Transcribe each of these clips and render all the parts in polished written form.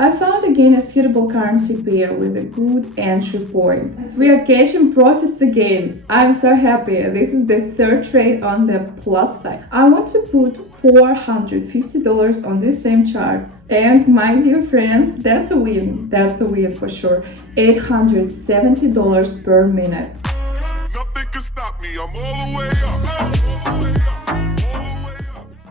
I found again a suitable currency pair with a good entry point. We are catching profits again. I'm so happy. This is the third trade on the plus side. I want to put $450 on this same chart. And my dear friends, that's a win. That's a win for sure. $870 per minute. Nothing can stop me. I'm all the way up.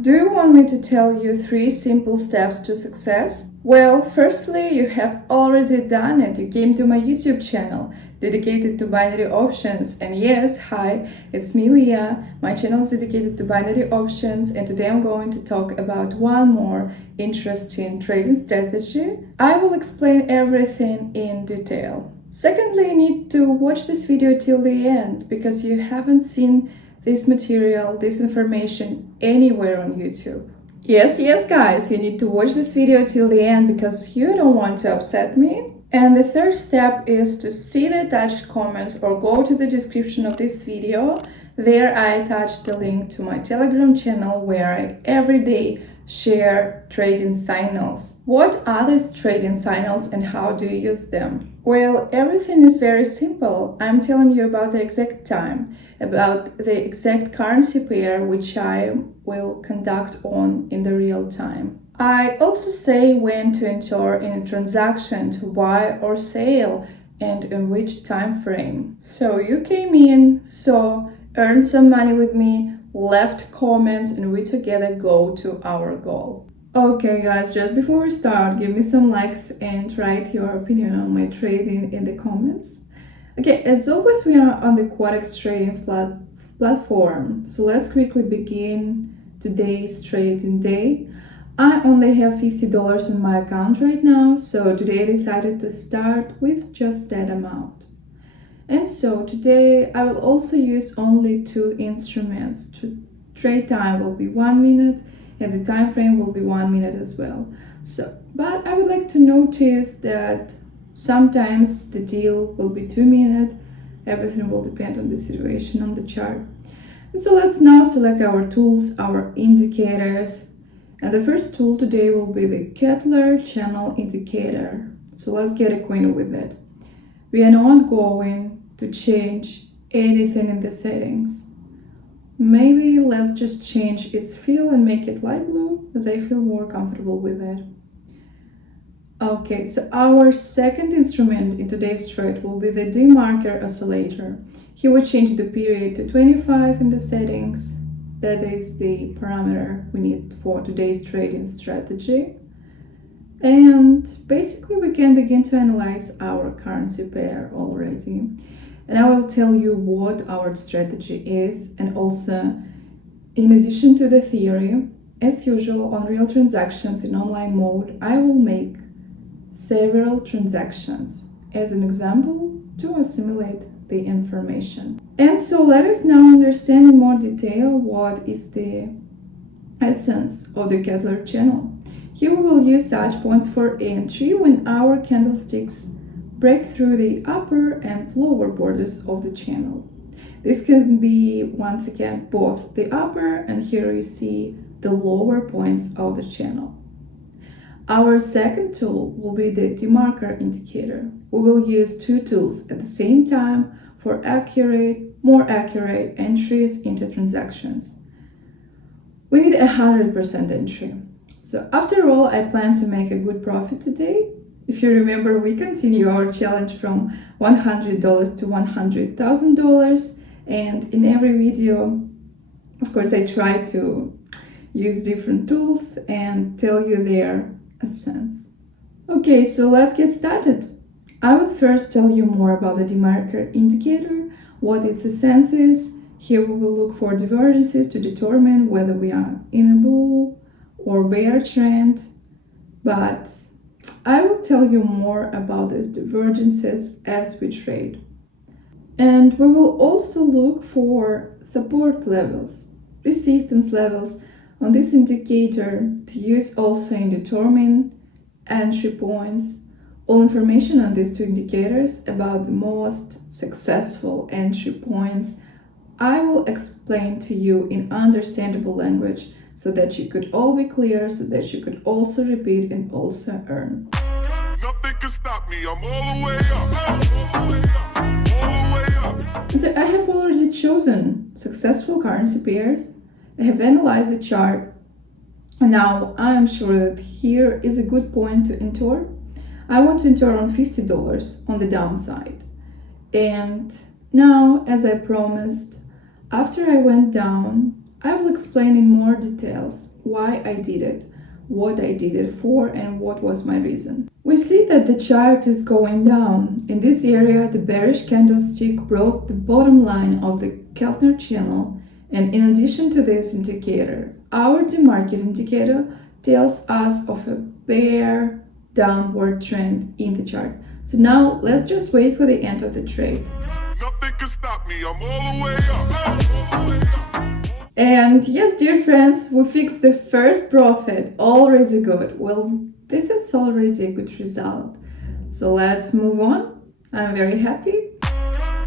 Do you want me to tell you 3 simple steps to success? Well, firstly, you have already done it. You came to my YouTube channel dedicated to binary options. And yes, hi, it's me, Liya. My channel is dedicated to binary options, and today I'm going to talk about one more interesting trading strategy. I will explain everything in detail. Secondly, you need to watch this video till the end because you haven't seen this material, this information anywhere on YouTube. Yes, guys, you need to watch this video till the end because you don't want to upset me. And the third step is to see the attached comments or go to the description of this video. There I attached the link to my Telegram channel where I every day share trading signals. What are these trading signals and how do you use them? Well, everything is very simple. I'm telling you about the exact time, about the exact currency pair which I will conduct on in the real time. I also say when to enter in a transaction to buy or sell and in which time frame. So you came in, earned some money with me, left comments, and we together go to our goal. Okay guys, just before we start, give me some likes and write your opinion on my trading in the comments. Okay, as always, we are on the Quotex trading platform. So let's quickly begin today's trading day. I only have $50 on my account right now, so today I decided to start with just that amount. And so today I will also use only 2 instruments. Trade time will be 1 minute and the time frame will be 1 minute as well. But I would like to notice that sometimes the deal will be 2 minutes. Everything will depend on the situation on the chart. And so let's now select our tools, our indicators. And the first tool today will be the Keltner channel indicator. So let's get acquainted with it. We are not going to change anything in the settings. Maybe let's just change its fill and make it light blue, as I feel more comfortable with it. Okay, so our second instrument in today's trade will be the DeMarker oscillator. Here we change the period to 25 in the settings. That is the parameter we need for today's trading strategy. And basically we can begin to analyze our currency pair already. And I will tell you what our strategy is, and also in addition to the theory, as usual on real transactions in online mode, I will make several transactions as an example to assimilate the information. And so let us now understand in more detail what is the essence of the Keltner channel. Here we will use such points for entry when our candlesticks break through the upper and lower borders of the channel. This can be, once again, both the upper and here you see the lower points of the channel. Our second tool will be the DeMarker indicator. We will use 2 tools at the same time for more accurate entries into transactions. We need 100% entry. So after all, I plan to make a good profit today. If you remember, we continue our challenge from $100 to $100,000, and in every video, of course, I try to use different tools and tell you their essence. Okay, so let's get started. I will first tell you more about the DeMarker indicator, what its essence is. Here we will look for divergences to determine whether we are in a bull or bear trend, but I will tell you more about these divergences as we trade. And we will also look for support levels, resistance levels on this indicator to use also in determining entry points. All information on these 2 indicators about the most successful entry points I will explain to you in understandable language so that you could all be clear, so that you could also repeat and also earn. stop me. I'm all the way up. All the way up. So I have already chosen successful currency pairs. I have analyzed the chart. And now I am sure that here is a good point to enter. I want to enter on $50 on the downside. And now, as I promised, after I went down, I will explain in more details why I did it, what I did it for, and what was my reason. We see that the chart is going down. In this area, the bearish candlestick broke the bottom line of the Keltner channel, and in addition to this indicator, our DeMarker indicator tells us of a bear downward trend in the chart. So now let's just wait for the end of the trade. Nothing can stop me. I'm all the way up. And yes, dear friends, we fixed the first profit. Already good. Well, this is already a good result. So let's move on. I'm very happy.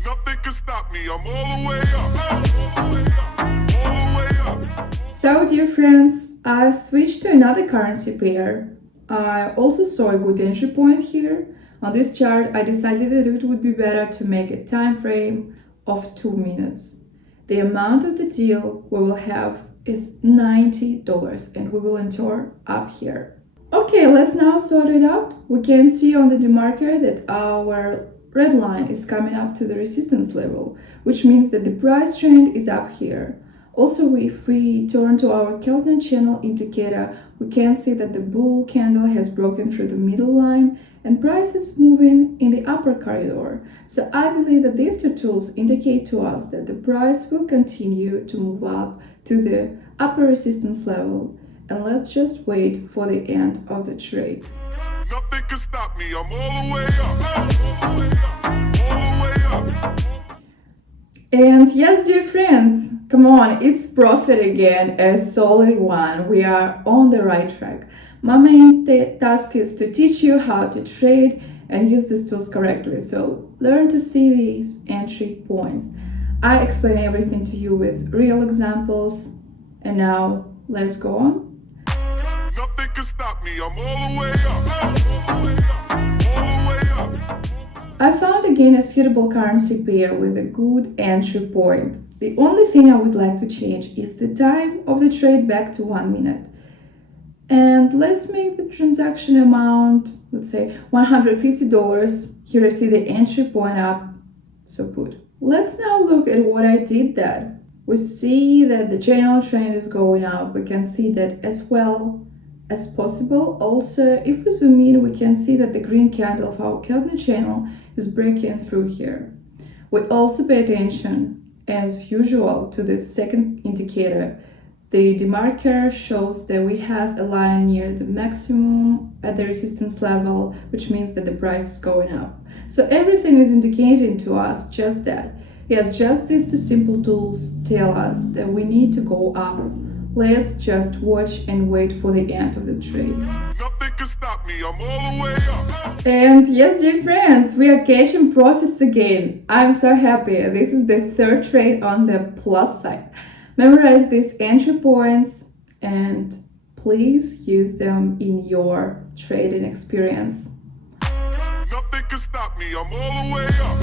Nothing can stop me. I'm all the way up. All the way up. So, dear friends, I switched to another currency pair. I also saw a good entry point here. On this chart, I decided that it would be better to make a time frame of 2 minutes. The amount of the deal we will have is $90 and we will enter up here. Okay, let's now sort it out. We can see on the DeMarker that our red line is coming up to the resistance level, which means that the price trend is up here. Also, if we turn to our Keltner channel indicator, we can see that the bull candle has broken through the middle line and price is moving in the upper corridor. So I believe that these two tools indicate to us that the price will continue to move up to the upper resistance level. And let's just wait for the end of the trade. Nothing can stop me. I'm all the way up. All the way up. And yes, dear friends, come on, it's profit again, a solid one. We are on the right track. My main task is to teach you how to trade and use these tools correctly. So learn to see these entry points. I explain everything to you with real examples. And now let's go on. Nothing can stop me. I'm all the way up. All the way up. I found again a suitable currency pair with a good entry point. The only thing I would like to change is the time of the trade back to 1 minute. And let's make the transaction amount, let's say $150. Here I see the entry point up, so put. Let's now look at what I did there. We see that the general trend is going up. We can see that as well as possible. Also, if we zoom in, we can see that the green candle of our Keltner channel is breaking through here. We also pay attention, as usual, to the second indicator. The DeMarker shows that we have a line near the maximum at the resistance level, which means that the price is going up. So everything is indicating to us just that. Yes, just these two simple tools tell us that we need to go up. Let's just watch and wait for the end of the trade. Nothing can stop me. I'm all the way up. And yes, dear friends, we are catching profits again. I'm so happy. This is the third trade on the plus side. Memorize these entry points and please use them in your trading experience. Nothing can stop me. I'm all the way up.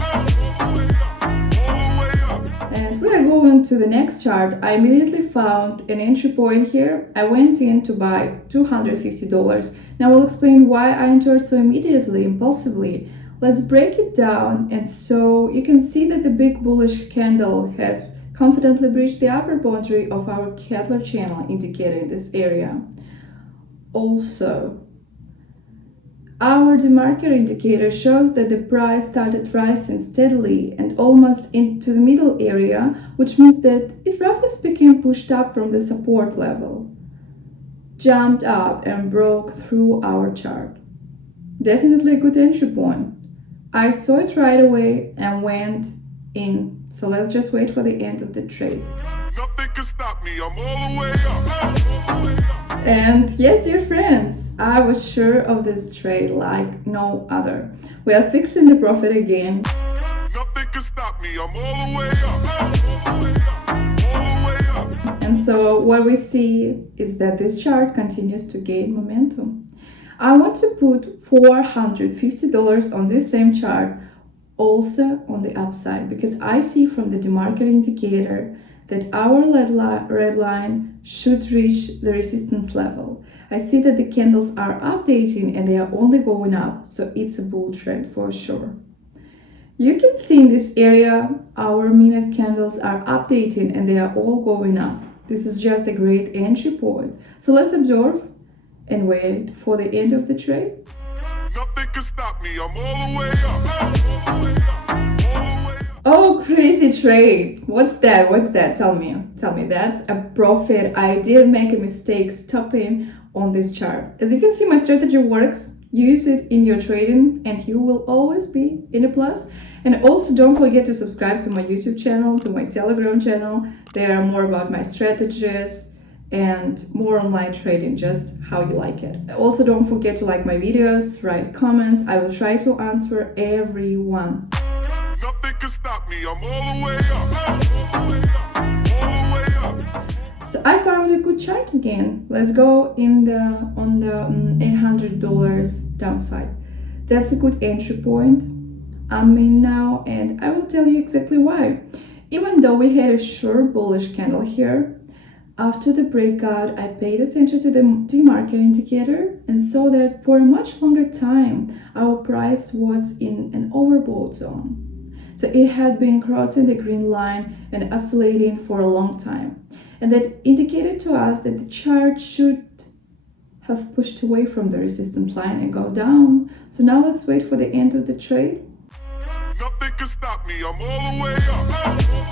All the way up. And we are going to the next chart. I immediately found an entry point here. I went in to buy $250. Now I'll explain why I entered so immediately, impulsively. Let's break it down, and so you can see that the big bullish candle has confidently breached the upper boundary of our Keltner channel indicator in this area. Also, our DeMarker indicator shows that the price started rising steadily and almost into the middle area, which means that it roughly speaking pushed up from the support level, jumped up and broke through our chart. Definitely a good entry point. I saw it right away and went in. So let's just wait for the end of the trade. Nothing can stop me. I'm all the way up. And yes, dear friends, I was sure of this trade like no other. We are fixing the profit again. Nothing can stop me. I'm all the way up. All the way up. And so what we see is that this chart continues to gain momentum. I want to put $450 on this same chart, also on the upside, because I see from the DeMarker indicator that our red line should reach the resistance level. I see that the candles are updating and they are only going up, so it's a bull trend for sure. You can see in this area our minute candles are updating and they are all going up. This is just a great entry point. So let's observe and wait for the end of the trade. Nothing can stop me. I'm all the way up. All the way up. All the way up. Oh, crazy trade. What's that? What's that? Tell me. That's a profit. I didn't make a mistake stopping on this chart. As you can see, my strategy works. Use it in your trading and you will always be in a plus. And also don't forget to subscribe to my YouTube channel, to my Telegram channel. There are more about my strategies and more online trading, just how you like it. Also don't forget to like my videos, write comments. I will try to answer everyone. Nothing can stop me. I'm all the way up. All the way up. All the way up. So I found a good chart again. Let's go on the $800 downside. That's a good entry point. I'm in now and I will tell you exactly why. Even though we had a short bullish candle here, after the breakout I paid attention to the DeMarker indicator and saw that for a much longer time our price was in an overbought zone. So it had been crossing the green line and oscillating for a long time. And that indicated to us that the chart should have pushed away from the resistance line and go down. So now let's wait for the end of the trade. Nothing can stop me. I'm all the way up.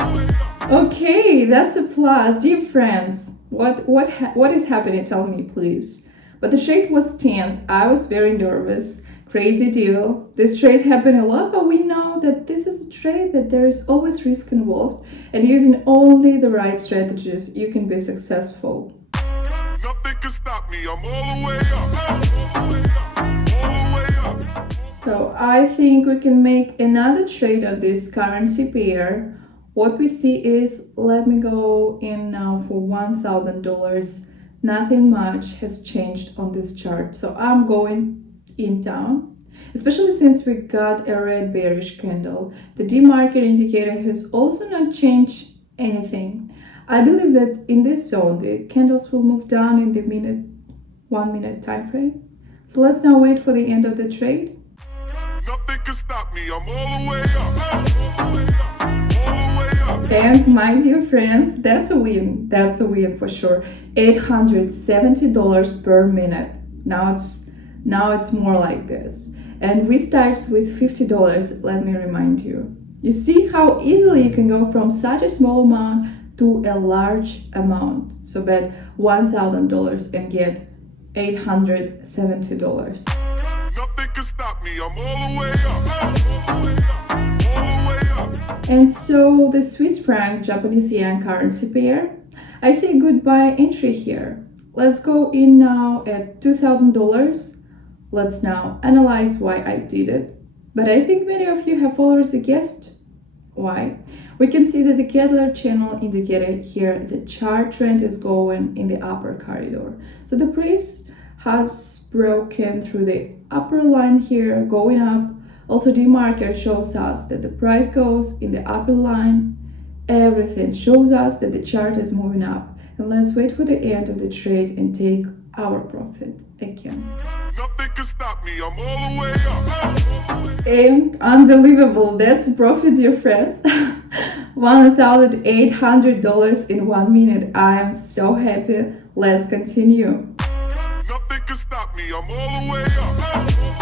All the way up. Okay, that's a plus. Dear friends, what is happening? Tell me, please. But the trade was tense. I was very nervous. Crazy deal. These trades happen a lot, but we know that this is a trade that there is always risk involved, and using only the right strategies, you can be successful. Nothing can stop me. I'm all the way up. All the way up. All the way up. So I think we can make another trade on this currency pair. What we see is, let me go in now for $1,000. Nothing much has changed on this chart. So I'm going in down, especially since we got a red bearish candle. The DeMarker indicator has also not changed anything. I believe that in this zone, the candles will move down in the 1 minute time frame. So let's now wait for the end of the trade. Nothing can stop me. I'm all the way up. All the way up. All the way up. And my dear friends, that's a win. That's a win for sure. $870 per minute. Now it's more like this. And we start with $50, let me remind you. You see how easily you can go from such a small amount to a large amount. So bet $1,000 and get $870. Nothing can stop me. I'm all the way up. All the way up. All the way up. And so the Swiss franc Japanese yen currency pair, I see a good buy entry here. Let's go in now at $2,000. Let's now analyze why I did it. But I think many of you have already guessed why. We can see that the Keltner channel indicator here, the chart trend is going in the upper corridor. So the price has broken through the upper line here, going up. Also, DeMarker shows us that the price goes in the upper line. Everything shows us that the chart is moving up. And let's wait for the end of the trade and take our profit again. Nothing can stop me. I'm all the way up. And unbelievable, that's a profit, dear friends. $1,800 in 1 minute. I am so happy. Let's continue. Nothing can stop me. I'm all the way up.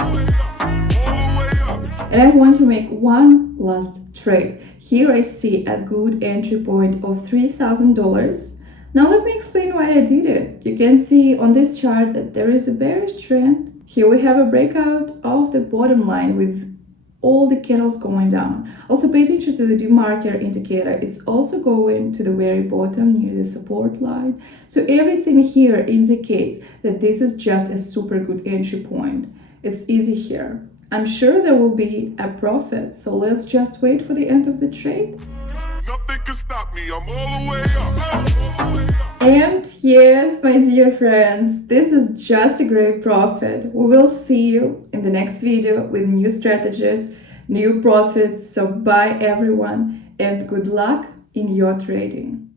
All the way up. All the way up. And I want to make one last trade. Here I see a good entry point of $3,000. Now let me explain why I did it. You can see on this chart that there is a bearish trend. Here we have a breakout of the bottom line with all the candles going down. Also pay attention to the DeMarker indicator. It's also going to the very bottom near the support line. So everything here indicates that this is just a super good entry point. It's easy here. I'm sure there will be a profit. So let's just wait for the end of the trade. Nothing can stop me. I'm all the way up. All the way up. And yes, my dear friends, this is just a great profit. We will see you in the next video with new strategies, new profits. So bye everyone, and good luck in your trading.